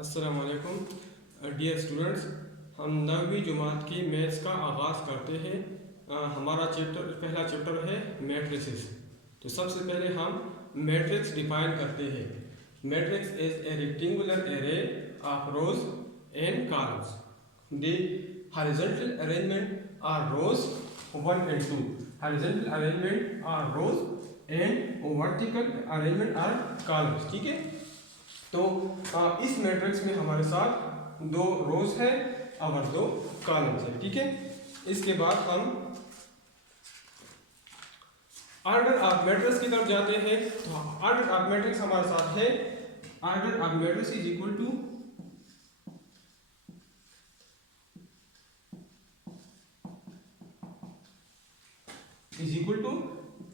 अस्सलामुअलैकुम dear students, हम 9वीं जमात की मैथ्स का आगाज़ करते हैं। हमारा पहला चैप्टर है मैट्रिसेस। तो सबसे पहले हम मैट्रिक्स डिफाइन करते हैं। Matrix is a rectangular array of rows and columns. The horizontal arrangement are rows 1 and 2, horizontal arrangement are rows and vertical arrangement are columns. ठीक है, तो इस मैट्रिक्स में हमारे साथ 2 रोज है और 2 कॉलम्स है। ठीक है, इसके बाद हम ऑर्डर ऑफ मैट्रिक्स की तरफ जाते हैं। तो ऑर्डर ऑफ मैट्रिक्स हमारे साथ है, order of matrix is equal to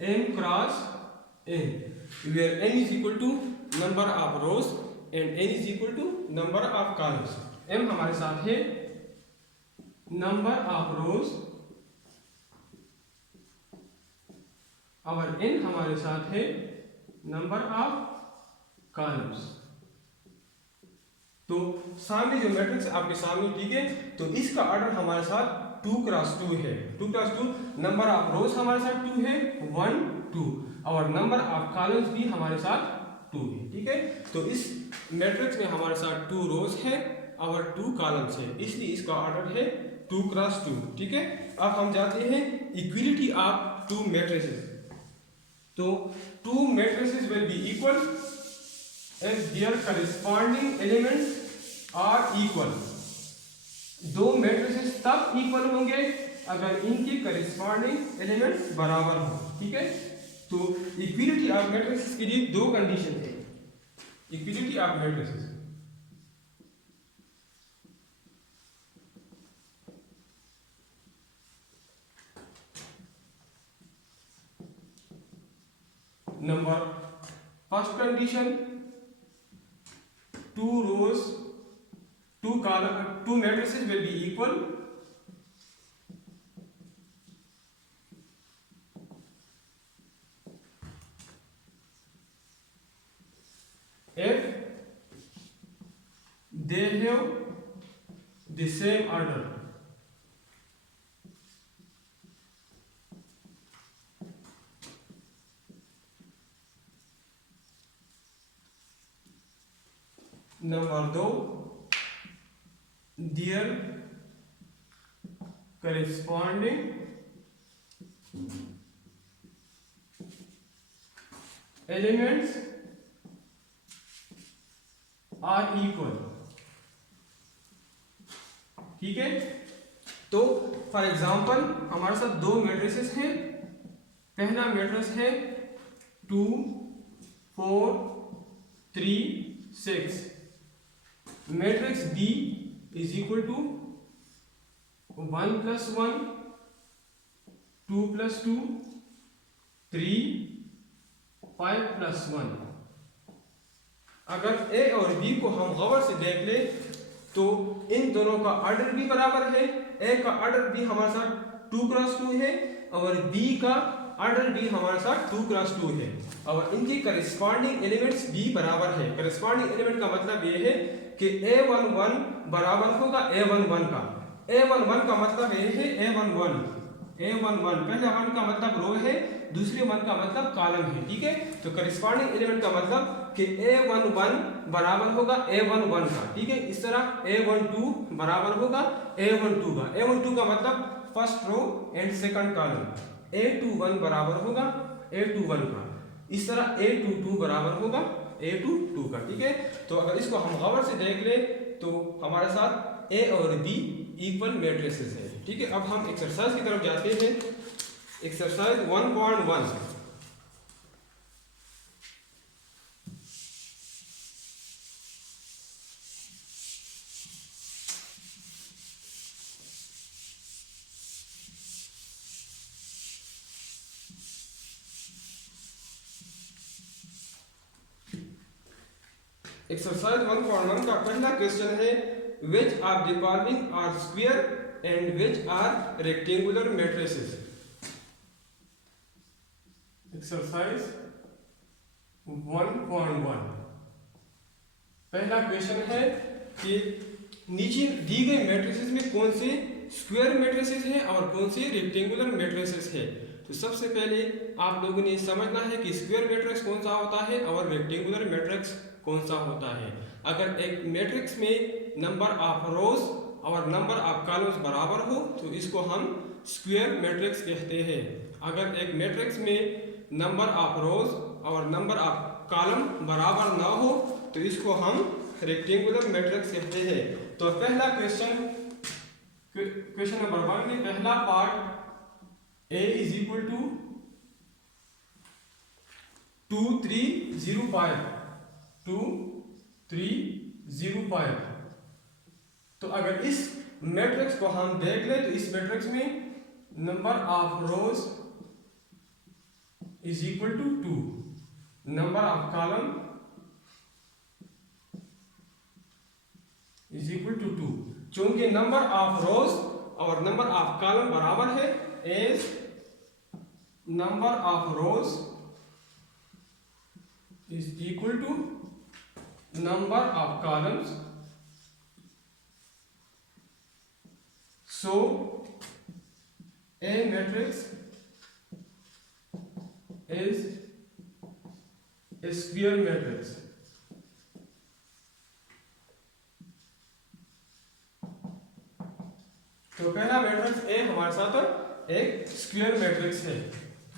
m cross n, where n is equal to number of rows and n is equal to number of columns। m हमारे साथ है नंबर ऑफ रोज और n हमारे साथ है नंबर ऑफ कॉलम्स। तो सामने जो मैट्रिक्स आपके सामने, ठीक है, तो इसका ऑर्डर हमारे साथ 2 क्रॉस 2 है। 2 क्रॉस 2, नंबर ऑफ रोज हमारे साथ 2 है, 1 2, और नंबर ऑफ कॉलम्स भी हमारे साथ 2 है। ठीक है, तो इस मैट्रिक्स में हमारे साथ 2 रोज है और 2 कॉलम्स है, इसलिए इसका ऑर्डर है 2 क्रॉस 2। ठीक है, अब हम जाते हैं इक्विलिटी ऑफ 2 मैट्रिसेस। तो 2 matrices will be equal if their corresponding elements are equal। 2 matrices तब इक्वल होंगे अगर इनके करस्पॉन्डिंग एलिमेंट्स बराबर हो। ठीक है, तो इक्विलिटी ऑफ मैट्रिसेस के लिए 2 कंडीशन है। Equality of matrices number first condition, 2 rows 2 column 2 matrices will be equal if they have the same order। Number 2, their corresponding elements are equal। ठीक है, तो फॉर एग्जांपल हमारे साथ 2 मैट्रिसेस हैं। पहला मैट्रिक्स है 2 4 3 6। Matrix B is equal to 1 + 1 2 + 2 3 5 + 1। अगर A और B को हम गौर से देख ले तो इन दोनों का ऑर्डर भी बराबर है। A का ऑर्डर भी हमारे साथ 2 क्रॉस 2 है और B का ऑर्डर भी हमारे साथ 2 क्रॉस 2 है, और इनके करस्पॉन्डिंग एलिमेंट्स भी बराबर है। करस्पॉन्डिंग एलिमेंट का मतलब ये है कि A11 बराबर होगा A11 का। A11 का मतलब ये है A11 पहले 1 का मतलब रो है, दूसरे 1 का मतलब कॉलम है। ठीक है, तो करस्पॉन्डिंग एलिमेंट का मतलब कि A11 बराबर होगा A11 का। ठीक है, इस तरह A12 बराबर होगा A12 का। A12 का मतलब first row and second column. A21 बराबर होगा A21 का। इस तरह A22 बराबर होगा A22 का। ठीक है, तो अगर इसको हम गौर से देख ले तो हमारे साथ A और B इक्वल मैट्रिसेस है। ठीक है, अब हम एक्सरसाइज की तरफ जाते हैं। एक्सरसाइज 1.1। एक्सरसाइज 1.1 का पहला क्वेश्चन है, which of the following are square and which are rectangular matrices. Exercise 1.1 पहला क्वेश्चन है कि नीचे दी गई मैट्रिसेस में कौन से स्क्वायर मैट्रिसेस हैं और कौन से रेक्टेंगुलर मैट्रिसेस है। तो सबसे पहले आप लोगों ने समझना है कि स्क्वायर मैट्रिक्स कौन सा होता है और रेक्टेंगुलर मैट्रिक्स कौन सा होता है। अगर एक मैट्रिक्स में नंबर ऑफ रोज और नंबर ऑफ कॉलम्स बराबर हो तो इसको हम स्क्वायर मैट्रिक्स कहते हैं। अगर एक मैट्रिक्स में नंबर ऑफ रोज और नंबर ऑफ कॉलम बराबर ना हो तो इसको हम रेक्टेंगुलर मैट्रिक्स कहते हैं। तो पहला क्वेश्चन नंबर 1 में पहला part A is equal to 2 3 0 5 2 3 0 5। तो अगर इस मैट्रिक्स को हम देख लें तो इस मैट्रिक्स में number of rows is equal to 2, number of column is equal to 2। चूंकि नंबर ऑफ रोज और नंबर ऑफ कॉलम बराबर है, as number of rows is equal to number of columns, so a matrix is a square matrix। तो पहला matrix A हमारे साथ एक square matrix है।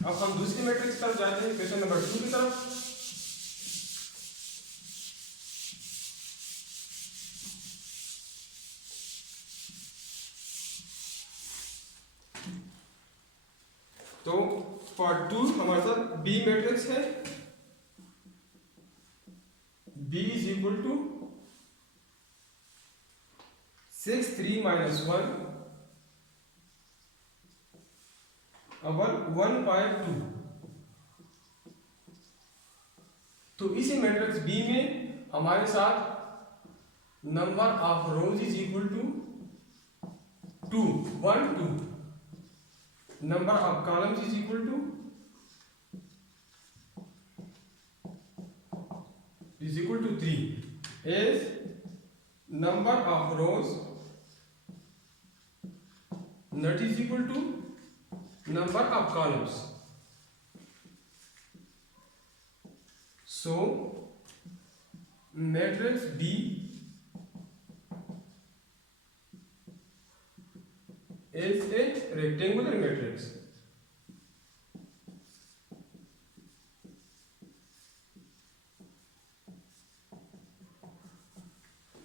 अब हम दूसरी मैट्रिक्स तरफ जाते हैं, क्वेश्चन नंबर 2 की तरफ। तो पार्ट 2 हमारे साथ बी मैट्रिक्स है। बी इज इक्वल टू 6 3 -1 और 1 5 2। तो इसी मैट्रिक्स बी में हमारे साथ number of rows is equal to 2 1 2, number of columns is equal to 3, as number of rows not is equal to number of columns, so matrix B is a rectangular matrix।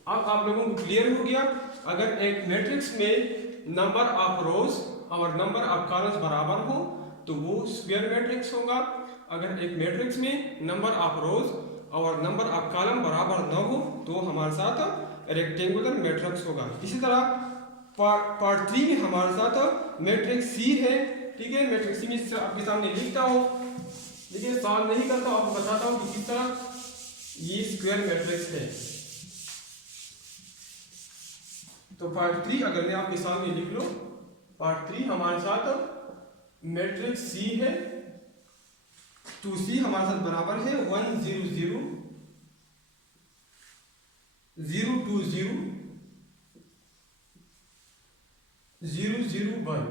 अब आप लोगों को clear हो गया, अगर एक matrix में number of रोज और नंबर ऑफ कॉलम्स बराबर हो तो वो स्क्वायर मैट्रिक्स होगा। अगर एक मैट्रिक्स में नंबर ऑफ रोज और नंबर ऑफ कॉलम बराबर न हो तो हमारे साथ रेक्टेंगुलर मैट्रिक्स होगा। इसी तरह पार्ट 3 में हमारे साथ मैट्रिक्स सी है। ठीक है, मैट्रिक्स सी में आपके सामने लिखता हूँ, लेकिन सॉल्व नहीं करता, आपको बताता हूँ कि किस तरह ये स्क्वायर मैट्रिक्स है। तो पार्ट 3 अगर मैं आपके सामने लिख लो, पार्ट 3 हमारे साथ मैट्रिक्स सी है। 2c हमारे साथ बराबर है 1 0 0 0 2 0 0 0 1।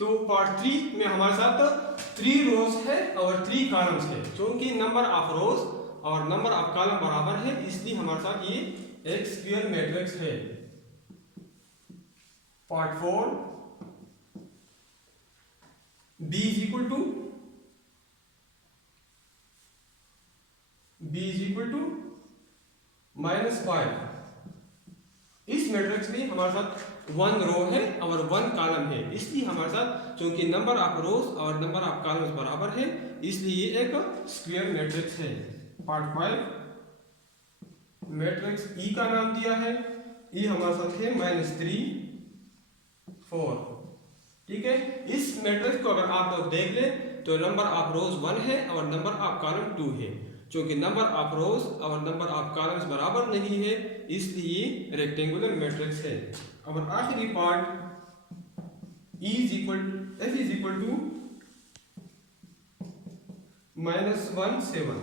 तो पार्ट 3 में हमारे साथ 3 रोज है और 3 कॉलम्स है। क्योंकि नंबर ऑफ रोज और नंबर ऑफ कॉलम बराबर है, इसलिए हमारे साथ ये एक स्क्वायर मैट्रिक्स है। Part 4 b is equal to -5। इस मैट्रिक्स में हमारे साथ 1 रो है और 1 कॉलम है, इसलिए हमारे साथ चूंकि नंबर ऑफ रोज और नंबर ऑफ कॉलम्स बराबर है, इसलिए ये एक स्क्वायर मैट्रिक्स है। पार्ट 5 मैट्रिक्स ई का नाम दिया है। ई हमारे साथ है -3 4। ठीक है, इस मैट्रिक्स को अगर आप लोग देख ले तो नंबर ऑफ रोज 1 है और नंबर ऑफ कॉलम 2 है। क्योंकि नंबर ऑफ रोज और नंबर ऑफ कॉलम्स बराबर नहीं है, इसलिए रेक्टेंगुलर मैट्रिक्स है। और आखिरी part F is equal to -1 7।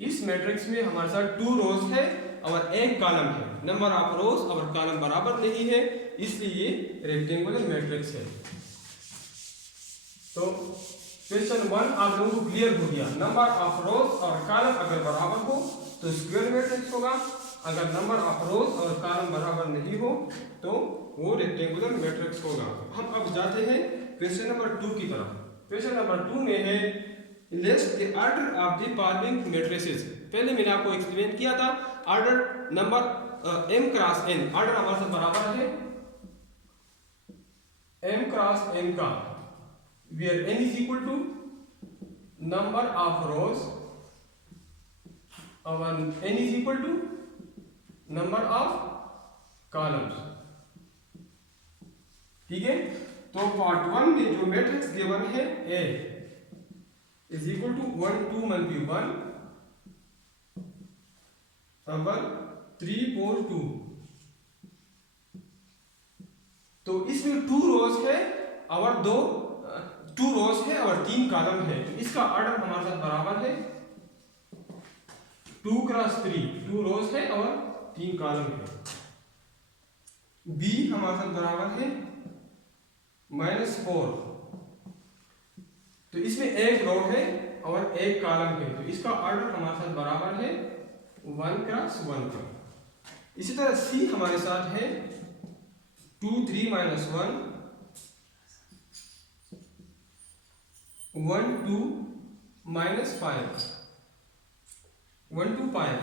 इस मैट्रिक्स में हमारे साथ 2 रोज है और एक कॉलम है। नंबर ऑफ रोज और कॉलम बराबर नहीं है, इसलिए रेक्टेंगुलर मैट्रिक्स है। तो क्वेश्चन 1 आप लोगों को क्लियर हो गया। नंबर ऑफ रोज और कॉलम अगर बराबर हो तो स्क्वायर मैट्रिक्स होगा, अगर नंबर ऑफ रोज और कॉलम बराबर नहीं हो तो वो रेक्टेंगुलर मैट्रिक्स होगा। हम अब जाते हैं क्वेश्चन नंबर 2 की तरफ। क्वेश्चन नंबर 2 में है list the order of the following matrices. पहले मैंने आपको एक्सप्लेन किया था order number m cross n, order हमारे साथ बराबर है m क्रॉस n का, where n is equal to number of rows और n is equal to number of columns। ठीक है, तो पार्ट 1 में जो मैट्रिक्स गिवन है A is equal to 1 2 1 1 और 3 4 2, तो इसमें 2 रोज है और 2 रोज है और 3 कॉलम है, तो इसका ऑर्डर हमारे साथ बराबर है 2 क्रॉस 3, 2 रोज है और 3 कॉलम है। B हमारे साथ बराबर है -4, तो इसमें एक रो है और एक कॉलम है, तो इसका ऑर्डर हमारे साथ बराबर है 1 क्रॉस 1 का। इसी तरह C हमारे साथ है 2 3 -1 1 2 -5 1 2 5,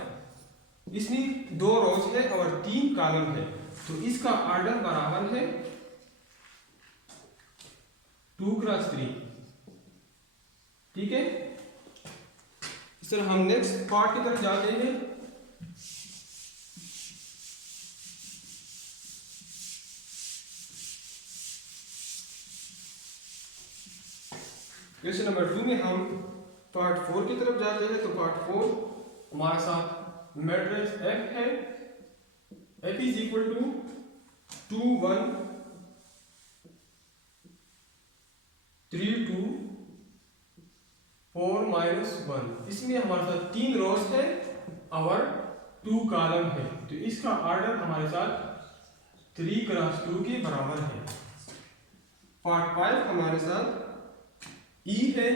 इसमें 2 रोज है और 3 कॉलम है, तो इसका ऑर्डर बराबर है 2 क्रॉस 3। ठीक है, सर हम नेक्स्ट पार्ट की तरफ जाते हैं। क्वेश्चन नंबर 2 में हम पार्ट 4 की तरफ जाते हैं। तो पार्ट 4 हमारे साथ मैट्रिक्स F है, F इज इक्वल टू 2 1 3 2 4 -1, इसमें हमारे साथ 3 रोज है और 2 कॉलम है, तो इसका ऑर्डर हमारे साथ 3 क्रॉस 2 के बराबर है। पार्ट 5 हमारे साथ E है,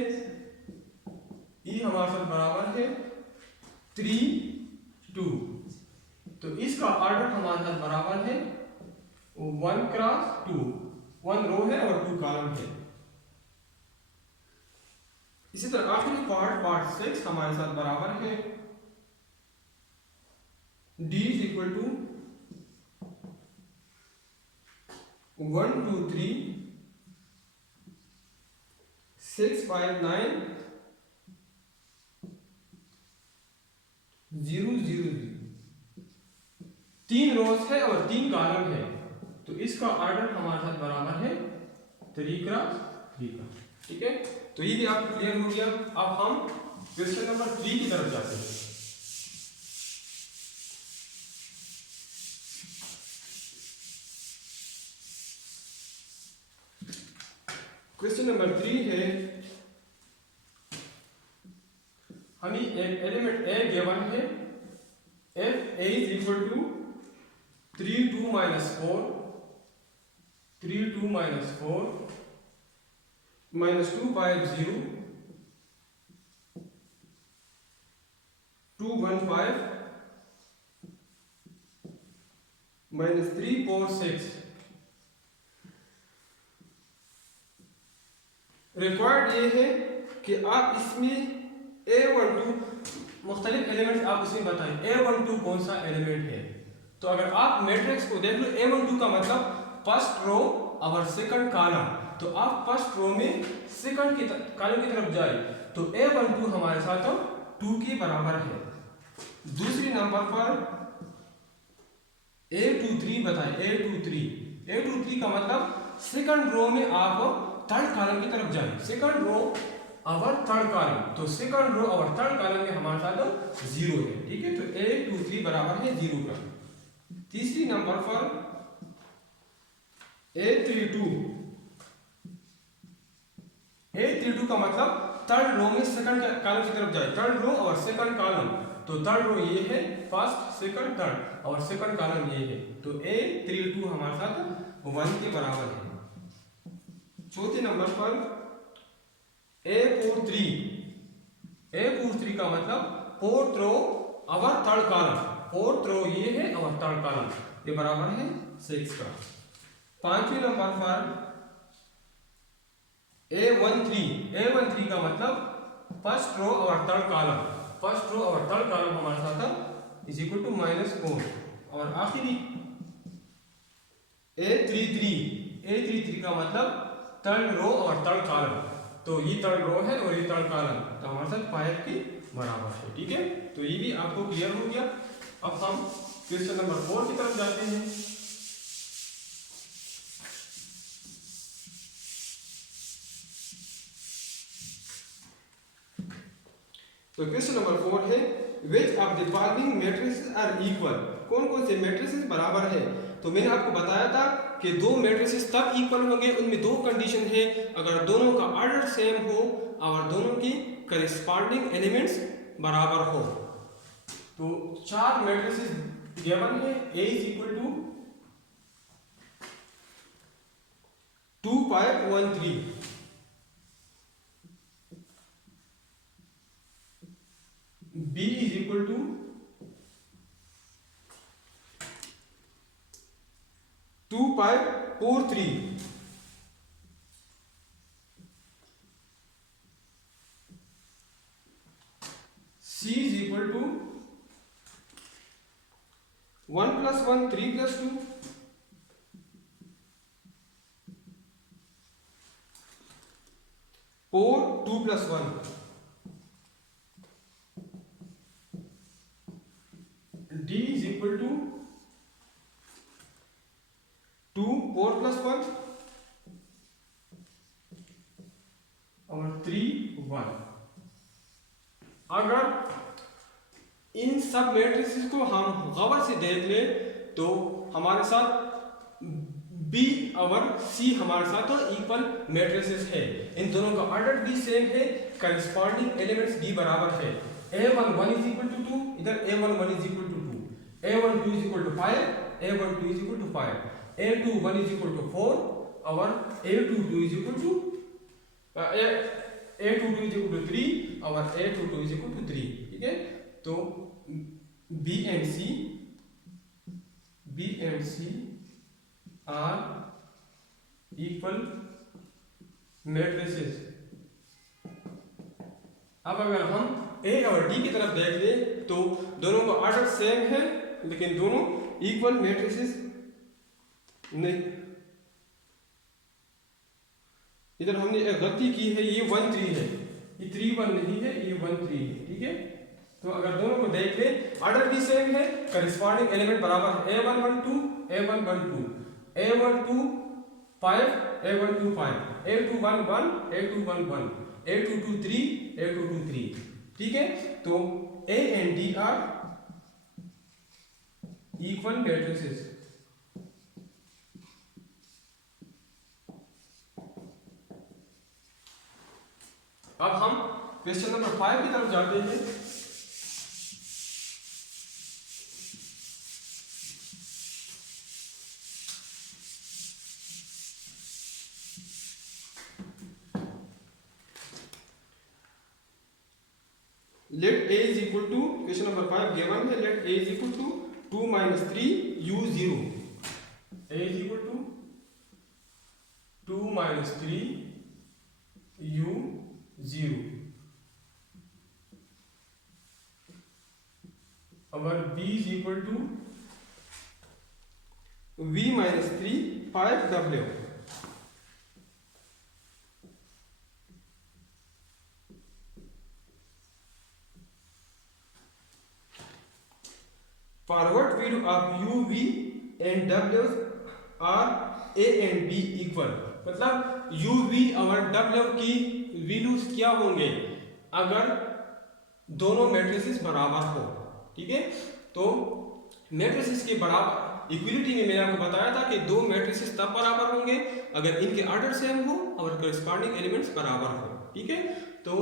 E हमारे साथ बराबर है 3 2, तो इसका ऑर्डर हमारे साथ बराबर है 1 क्रॉस 2, 1 रो है और 2 कॉलम है। इसी तरह आखिरी पार्ट 6 हमारे साथ बराबर है D इज इक्वल टू 1 2 3 6 5 9 0 0 0, 3 रोज है और 3 कॉलम है, तो इसका ऑर्डर हमारे साथ बराबर है 3 क्रॉस 3 का। ठीक है, तो ये भी आपको क्लियर हो गया। अब हम क्वेश्चन नंबर 3 की तरफ जाते हैं। क्वेश्चन नंबर 3 है, हमें एक एलिमेंट A गिवन है, F A is equal to 3 2 -4 3 2 -4 -2 5 0 2 1 5 -3 4 6। Required ये है कि आप इसमें A12 मुख्तलिफ एलिमेंट्स आप इसमें बताएं, A12 कौन सा एलिमेंट है। तो अगर आप मैट्रिक्स को देख लो, A12 का मतलब फर्स्ट रो और सेकंड कॉलम, तो आप फर्स्ट रो में सेकंड की कॉलम की तरफ जाए तो A12 हमारे साथ 2 के बराबर है। दूसरी नंबर पर A23 बताएं, A23 का मतलब सेकंड रो में आप थर्ड कॉलम की तरफ जाए, सेकंड रो और थर्ड कॉलम, तो सेकंड रो और थर्ड कॉलम में हमारे साथ 0 है। ठीक है, तो A23 बराबर है 0 का। तीसरी नंबर पर A32 का मतलब थर्ड रो में सेकंड कॉलम की तरफ जाए, थर्ड रो और सेकंड कॉलम, तो थर्ड रो ये है, फर्स्ट सेकंड थर्ड, और सेकंड कॉलम ये है, तो a 3 2 हमारे साथ 1 के बराबर है। चौथे नंबर पर a 4 3 का मतलब फोर्थ रो और थर्ड कॉलम, फोर्थ रो ये है और थर्ड कॉलम, ये बराबर है 6 का। पांचवें नंबर पर A13 का मतलब फर्स्ट रो और थर्ड कॉलम, फर्स्ट रो और थर्ड कॉलम हमारे साथ इज इक्वल टू -4, और आखिरी A33 का मतलब थर्ड रो और थर्ड कॉलम, तो ये थर्ड रो है और ये थर्ड कॉलम, तो हमारे साथ 5 के बराबर है। ठीक है, तो ये भी आपको क्लियर हो गया। अब हम क्वेश्चन नंबर 4 की तरफ जाते हैं। तो क्वेश्चन नंबर 4 है which of the following matrices are equal, कौन कौन से मैट्रिसेस बराबर है। तो मैंने आपको बताया था कि दो मैट्रिसेस तब इक्वल होंगे, उनमें दो कंडीशन है, अगर दोनों का ऑर्डर सेम हो और दोनों की करेस्पॉन्डिंग एलिमेंट्स बराबर हो। तो चार मैट्रिसेस गिवन है, A is equal to 2 5 1 3, B is equal to 2 5 4 3, C is equal to 1 plus 1 3 plus 2, or 2 plus 1, D is equal to 2 4 plus 1 और 3 1। अगर इन सब मैट्रिसेस को हम गौर से देख ले तो हमारे साथ B और C हमारे साथ इक्वल मैट्रिसेस है, इन दोनों का ऑर्डर भी सेम है, करस्पॉन्डिंग एलिमेंट्स भी बराबर है। A11 is equal to 2, इधर A11 is equal to 2, A12 is equal to 5, A12 is equal to 5, A21 is equal to 4 और A22 is equal to A22 is equal to 3 और A22 is equal to 3। ठीक है, तो B and C are equal matrices। अब अगर हम A और D की तरफ देख लें तो दोनों का ऑर्डर सेम है, लेकिन दोनों इक्वल मैट्रिसेस नहीं। इधर हमने एक गलती की है, ये 1 3 है, ये 3 1 नहीं है, ये 1 3 है। ठीक है, तो अगर दोनों को देख ले ऑर्डर भी सेम है, करस्पॉन्डिंग एलिमेंट बराबर है, A112 A112 A12 5 A12 5 A211 A211 A223 A223। ठीक है, तो A and D are equal matrices। अब हम क्वेश्चन नंबर 5 की तरफ जाते हैं। Let A is equal to, question number 5 given है, let A is equal to 2 minus 3 U 0, A is equal to 2 minus 3 U 0, और B is equal to V minus 3 5 W। Forward value of U, V and W are A and B equal, मतलब U, V और W की values क्या होंगे अगर दोनों matrices बराबर हो। ठीक है, तो मैट्रिसेस के बराबर इक्वलिटी में मैंने आपको बताया था कि दो मैट्रिसेस तब बराबर होंगे अगर इनके ऑर्डर सेम हो और करस्पॉन्डिंग एलिमेंट्स बराबर हो। ठीक है, तो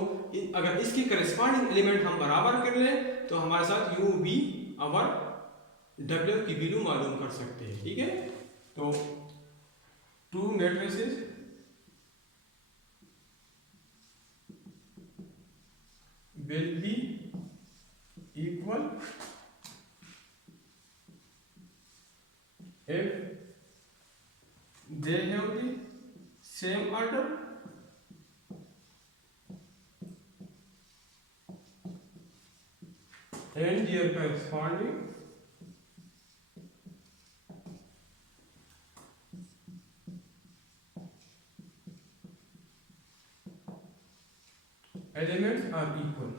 अगर इसकी करस्पॉन्डिंग एलिमेंट हम बराबर कर लें तो हमारे साथ यू बी और डब्ल्यू की वैल्यू मालूम कर सकते हैं। ठीक है, तो to matrices will be equal if they have the same order and their corresponding elements are equal.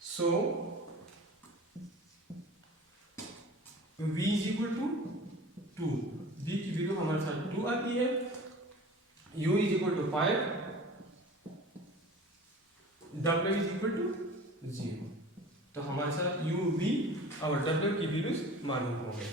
So v is equal to 2, v की वैल्यू हमारे साथ 2 आती है, u is equal to 5, w is equal to 0। तो हमारे साथ u v और w की वैल्यूज मालूम हो गए।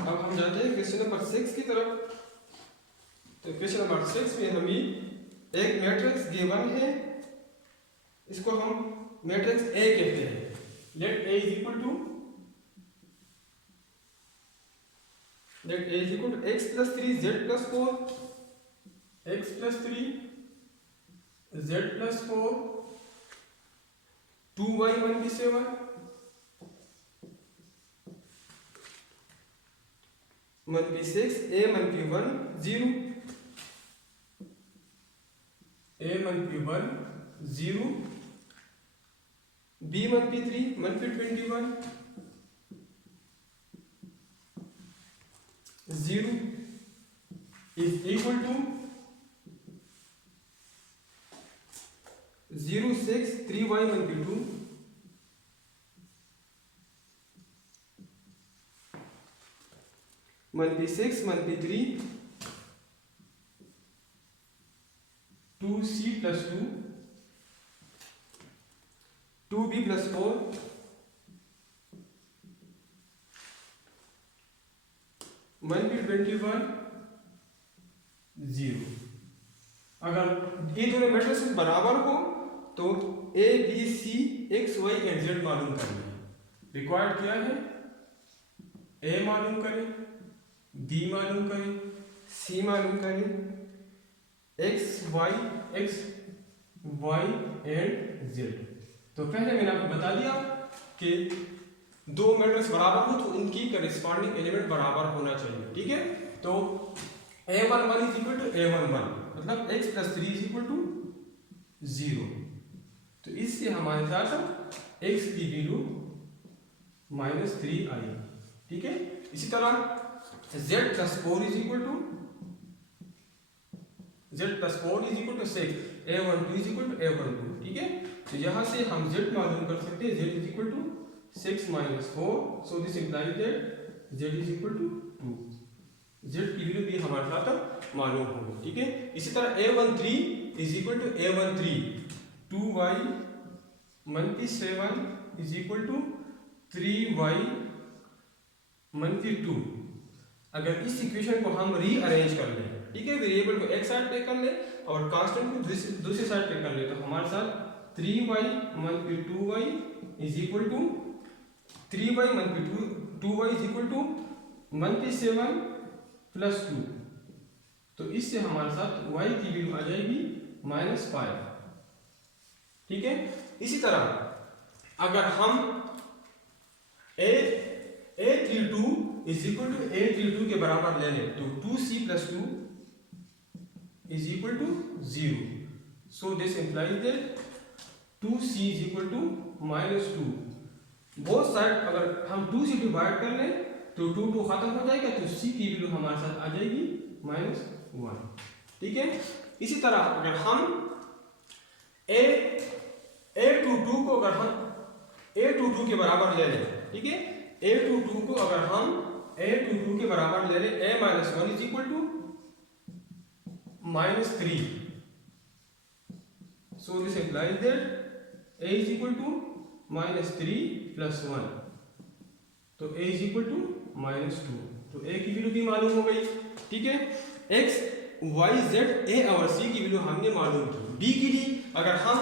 अब हम जाते हैं क्वेश्चन नंबर 6 की तरफ। तो क्वेश्चन नंबर 6 में हमें एक मैट्रिक्स गिवन है, इसको हम मैट्रिक्स ए कहते हैं। Let A is equal to x plus 3 z plus 4, x plus 3 z plus 4, 2y 1b7, -6 a -1 0, a -1 0, b -3 -21 0 is equal to 0 6 3y -2, -6 -3 2c plus 2, 2b plus 4, -21 0। अगर ये दोनों मैट्रिक्स बराबर हो तो A B C X Y and Z मालूम करना। Required क्या है, ए मालूम करें, बी मालूम करें, सी मालूम करें, एक्स वाई एंड जेड। तो पहले मैंने आपको बता दिया कि दो मैट्रिक्स बराबर हो तो इनकी करस्पॉन्डिंग एलिमेंट बराबर होना चाहिए। ठीक है, तो a11 is equal to a11 मतलब x plus 3 is equal to 0। तो इससे हमारे साथ x की वैल्यू -3 आई। ठीक है, इसी तरह z plus 4 is equal to 6, a12 is equal to a12। ठीक है, तो यहां से हम z मालूम कर सकते हैं, z is equal to 6 minus 4, so this implies that z is equal to 2। z की वैल्यू भी हमारे साथ मालूम होगी। ठीक है, इसी तरह a13 is equal to a13 2y -7 is equal to 3y -2। अगर इस इक्वेशन को हम रीअरेंज कर लें, ठीक है, वेरिएबल को एक साइड पे कर ले और कांस्टेंट को दूसरी साइड पे कर ले, तो हमारे साथ 3y -2y is equal to 3y -2y is equal to 17 plus 2। तो इससे हमारे साथ y की वैल्यू आ जाएगी -5। ठीक है, इसी तरह अगर हम a32 is equal to a32 के बराबर ले लें तो 2c plus 2 is equal to 0। So this implies that 2c is equal to -2। Both side अगर हम 2 से डिवाइड कर लें तो 2 खत्म हो जाएगा, तो c की वैल्यू हमारे साथ आ जाएगी -1। ठीक है, इसी तरह अगर हम a22 को अगर हम a22 के बराबर ले लें, ठीक है, a22 को अगर हम a22 के बराबर ले लें a -1 is equal to -3. So this implies that a is equal to -3 plus 1. तो a is equal to -2. तो a की वैल्यू भी मालूम हो गई, ठीक है। x y z a और c की वैल्यू हमने मालूम की। b के लिए अगर हम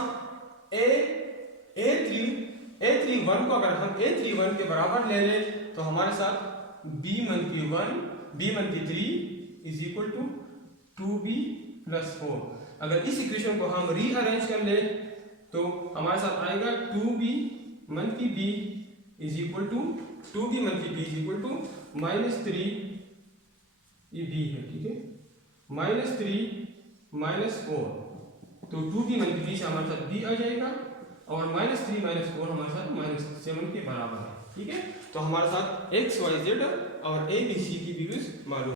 a31 को अगर हम a31 के बराबर ले लें तो हमारे साथ b-1 b-3 is equal to 2b plus 4। अगर इस इक्वेशन को हम रीअरेंज कर ले तो हमारे साथ आएगा 2b-b is equal to 2b-b is equal to -3, ये b है, ठीक है, -3 -4। तो 2b-b से हमारे साथ b आ जाएगा और -3 -4 हमारे साथ -7 के बराबर है, ठीक है। तो हमारे साथ x y z और a b c की वैल्यूज मालूम।